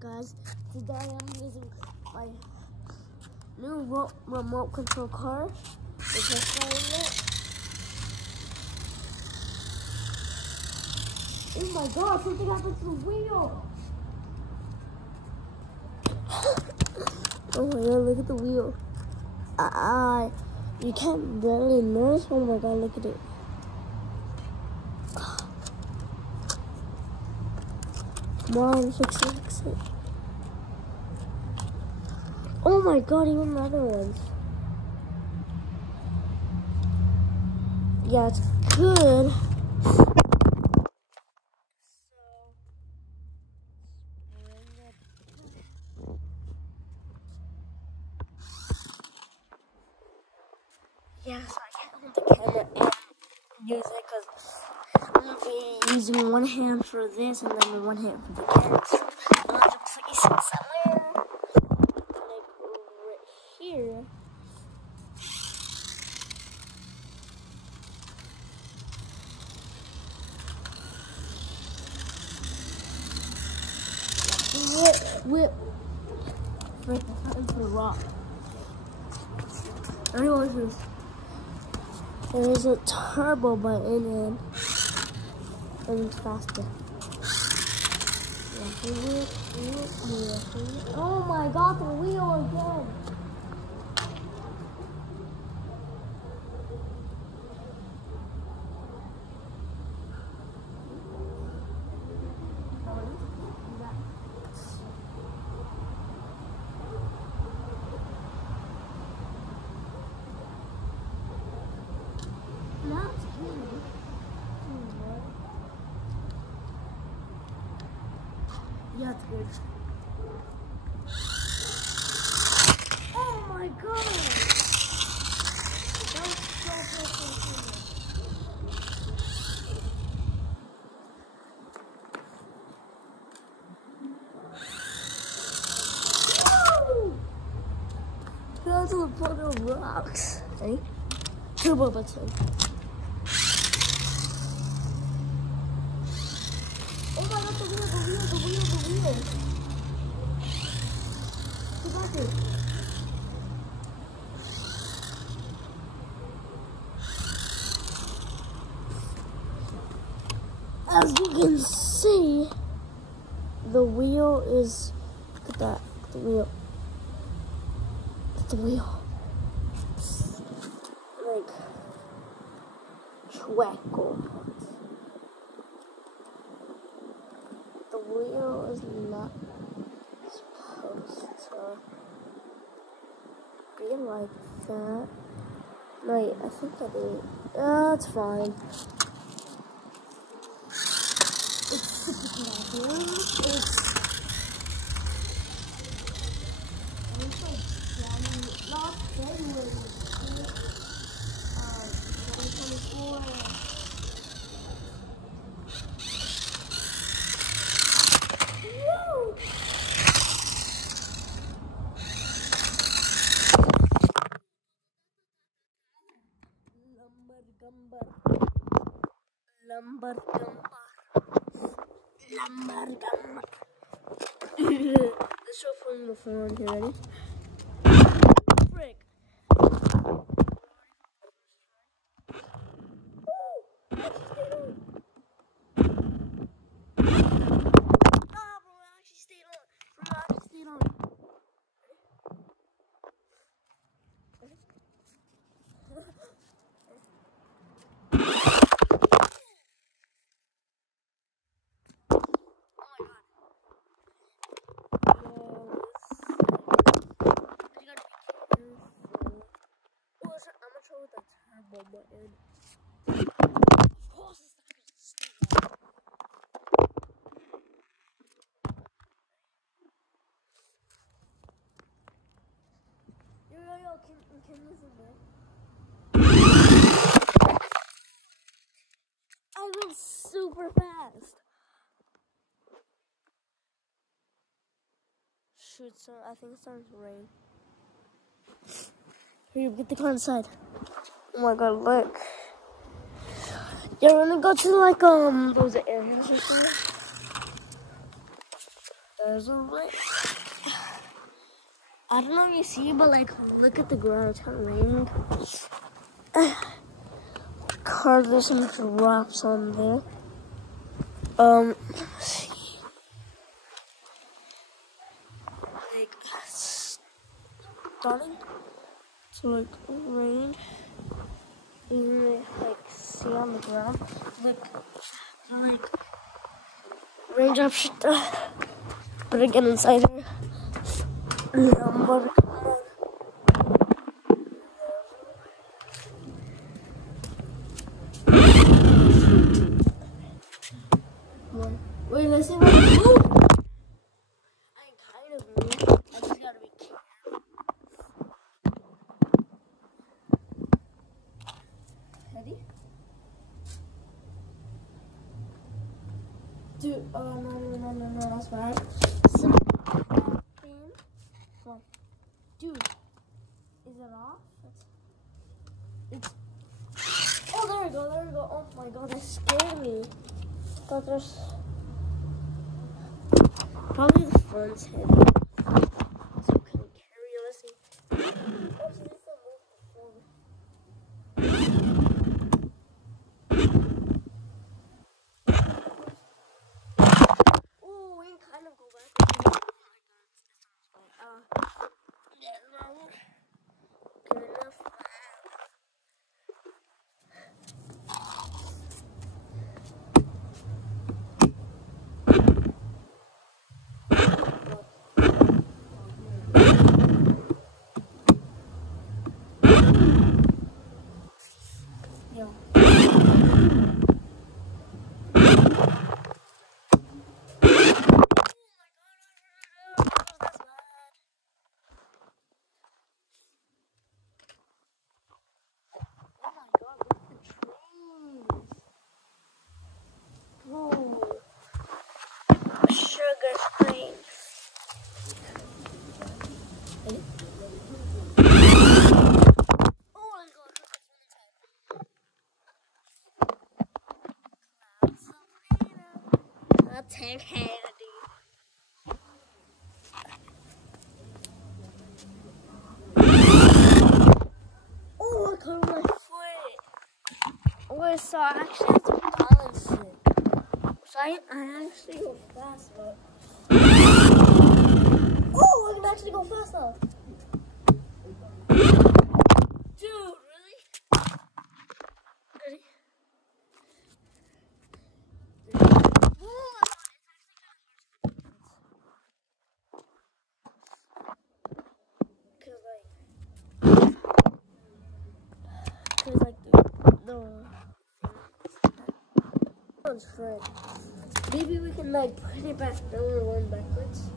guys. Today I'm using my new remote control car. Oh my god, something happened to the wheel. Oh my god, look at the wheel. You can't barely notice. Oh my god, look at it. Come on, fix it. Oh my god, even the other ones. Yeah, it's good. Yeah, so I can't hold the camera and use it because I'm going to be using one hand for this and then the one hand for the camera. So I'm going to place it somewhere, like right here. Whip. Frick, I thought it was a rock. Anyways, there's a turbo button and it's faster. Oh my god, the wheel again. Yeah, it's good. Oh my god! That was so. That's a bunch of rocks. Ready? Turbo button. Oh my god, the wheel. Go back here. As you can see, the wheel is, look at that, the wheel. It's the wheel. It's like, twinkle. The wheel is not supposed to be like that. Wait, I think I did. It's fine. It's super good. It's like not February. 2024. Lambar gambar. Let's show from the phone here, ready? Frick. Actually stayed on. With the turbo button. Of course it's not going to stay on. Yo, can you listen there? I went super fast. Shoot, I think it's starting to rain. Here, get the car inside. Oh my god, look. Yeah, we're gonna go to like those areas or something. there's a rain. I don't know if you see, but like, look at the ground. It's kind of raining. Car, there's some drops on there. Let's see. Like, stunning. So like, rain. You can like see on the ground. Look, like raindrops. But again, inside here. Wait, let's see what I do. I kind of knew. I just gotta be careful. Ready? Dude, no, that's bad. Well, dude, is it off? It's. Oh, there we go. Oh my god, that scared me. Thought there's. Probably the front's heavy. So can we carry it? Let's see. Oh, so this will move forward. Oh, we can kind of go back. Yeah, no. Good enough. Sugar cream. Oh my god. That's handy. Oh, I cut my foot. Wait, so I actually have to balance it. So I actually go fast, but oh, I can actually go fast now. Dude, really? Ready? Cause like the one's friend. Maybe we can like put it back down and run backwards.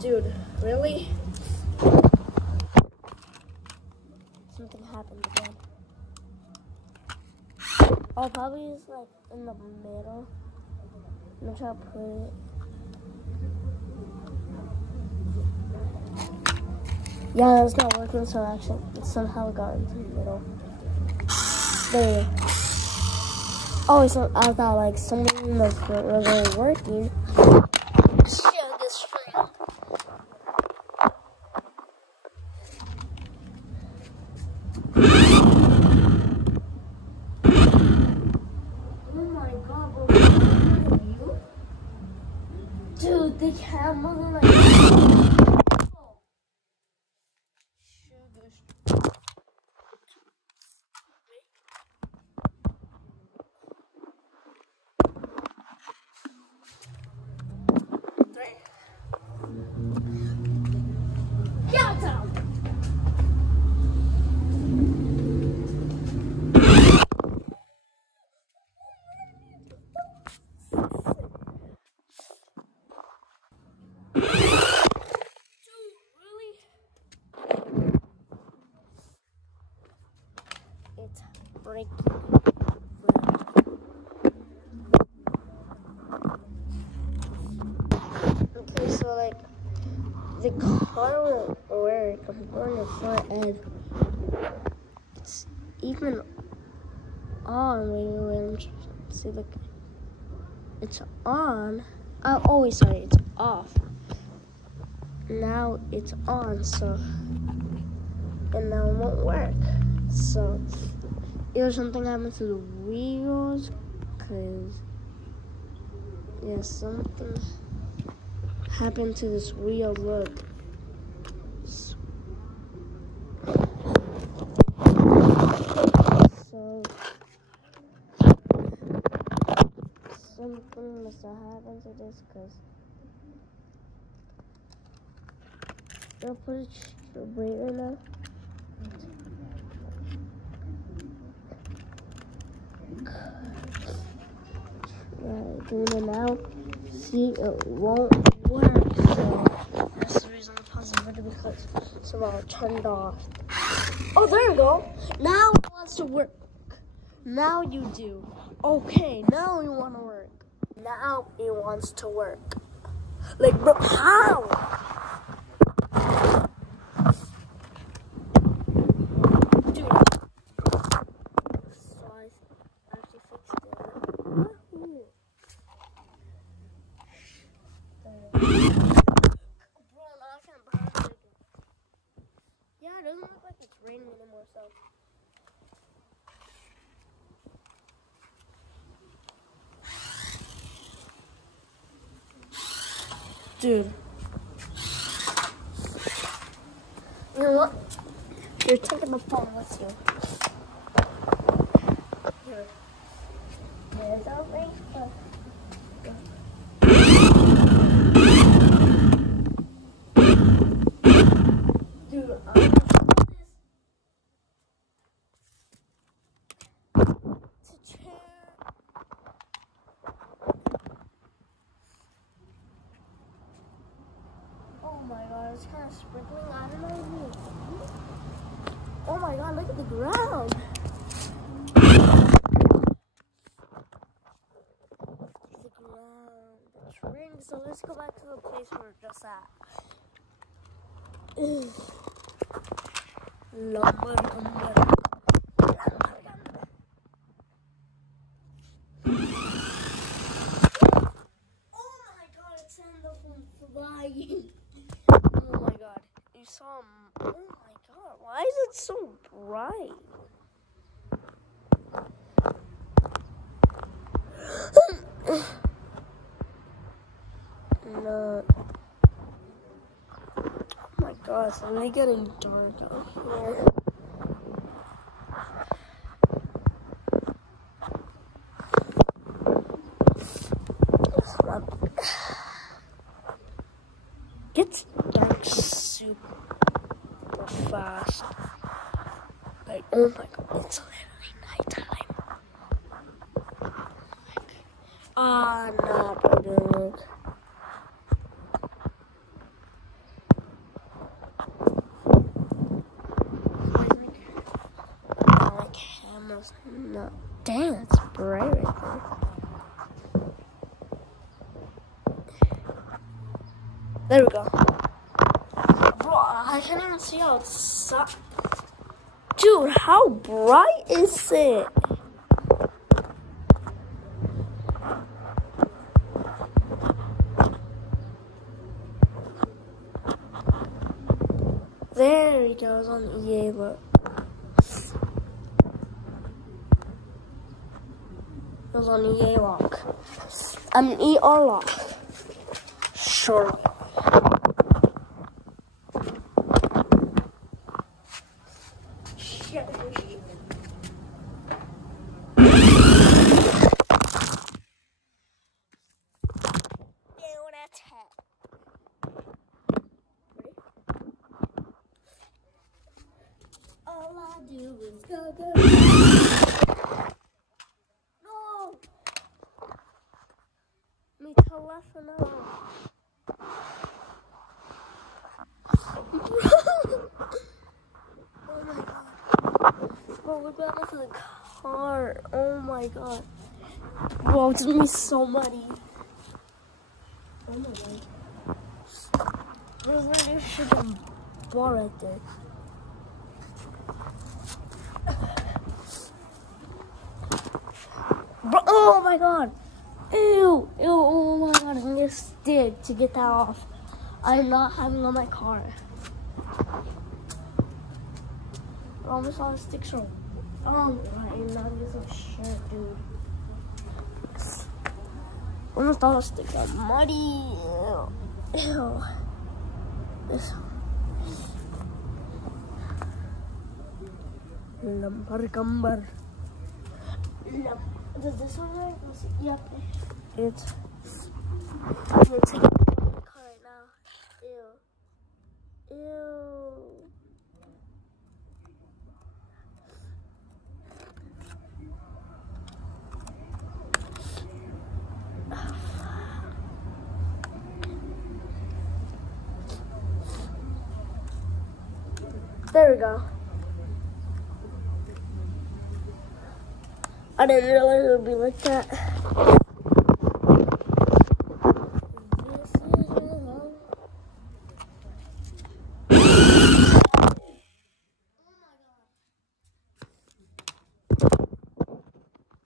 Dude, really? Something happened again. Oh, probably is like in the middle. I'm gonna try to put it. Yeah, that's not working, so actually it somehow got into the middle. There. Oh, so I thought like something was really working. Shit, this friend. Oh my god, bro, what are you? Dude, the camera like it's breaking. Okay, so like the car won't work. I'm going to front end. It's even on. Wait, see, look, it's on, Oh, sorry, it's off. Now it's on, so, and now it won't work. So, either something happened to the wheels, cause yeah, something happened to this wheel. Look. So something must have happened to this, cause I'll put it straight right now. Right, doing it now. See, it won't work. So that's the reason I'm pausing the video, because somehow it turned off. Oh, there we go. Now it wants to work. Now you do. Okay, now you want to work. Now it wants to work. Like, bro, how? Dude. So I actually fixed it. Woohoo. Bro, now I can't pause it. Yeah, it doesn't look like it's raining anymore, so. Dude. You know what? You're taking my phone with you. Here. There's a Facebook. Dude, I'm gonna do this to chair. Oh my god, it's kind of sprinkling. I don't know. Oh my god, look at the ground. The ground, the string. So let's go back to the place where we're just at. Lumber. Oh my god, it's in the flying. Oh my god, you saw him. Oh my god, why is it so bright? No. Oh my god, it's really getting dark out here. Gets dark super fast. Like, oh my god, it's literally nighttime. Ah, nah, bro, dude. My camera's not. Dang, it's bright right there. There we go. Bro, I can't even see outside. Dude, how bright is it? There he goes on EA, look. It was on EA lock. ER lock. Sure. All I do is go, go. No! Me telephone off. Oh my god. Bro, we're going to the car. Oh my god. Bro, it's gonna be so muddy. Oh my god. There's really a freaking bar right there. Bro, oh my god. Ew, ew, oh my god, I need a stick to get that off. I'm not having on my car. Almost all the sticks are on right now. This is shirt, dude. Almost all the sticks are muddy. Ew. Ew. This. Lumbar gumbar. Does this one work? Yep. It's. I'm gonna take it out of the car right now. Ew. Ew. There we go. I didn't realize it would be like that.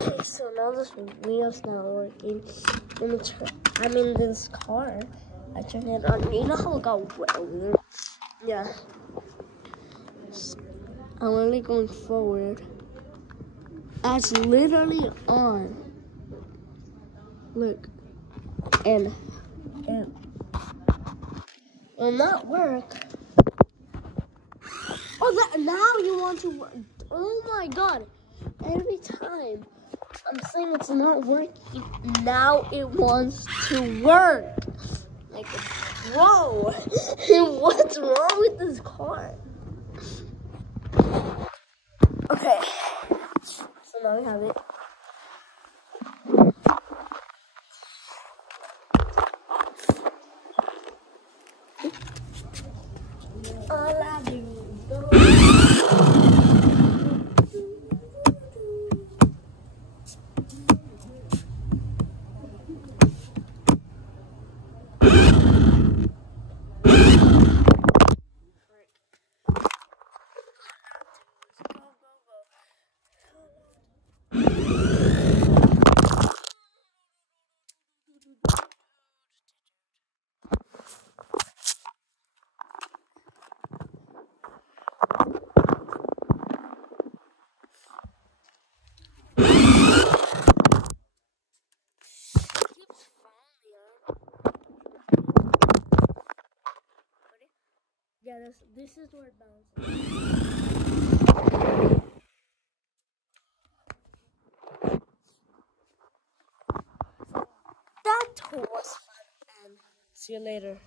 Okay, so now this wheel's not working. Let me turn. I'm in this car. I turn it on. You know how it got weird? Yeah. I'm only going forward. That's literally on. Look. And will not work. Oh, that now you want to work. Oh my god. Every time I'm saying it's not working, now it wants to work. Like, whoa. What's wrong with this car? Okay. So now we have it. All I do is go. Yeah, this is where it bounces. That was fun, and see you later.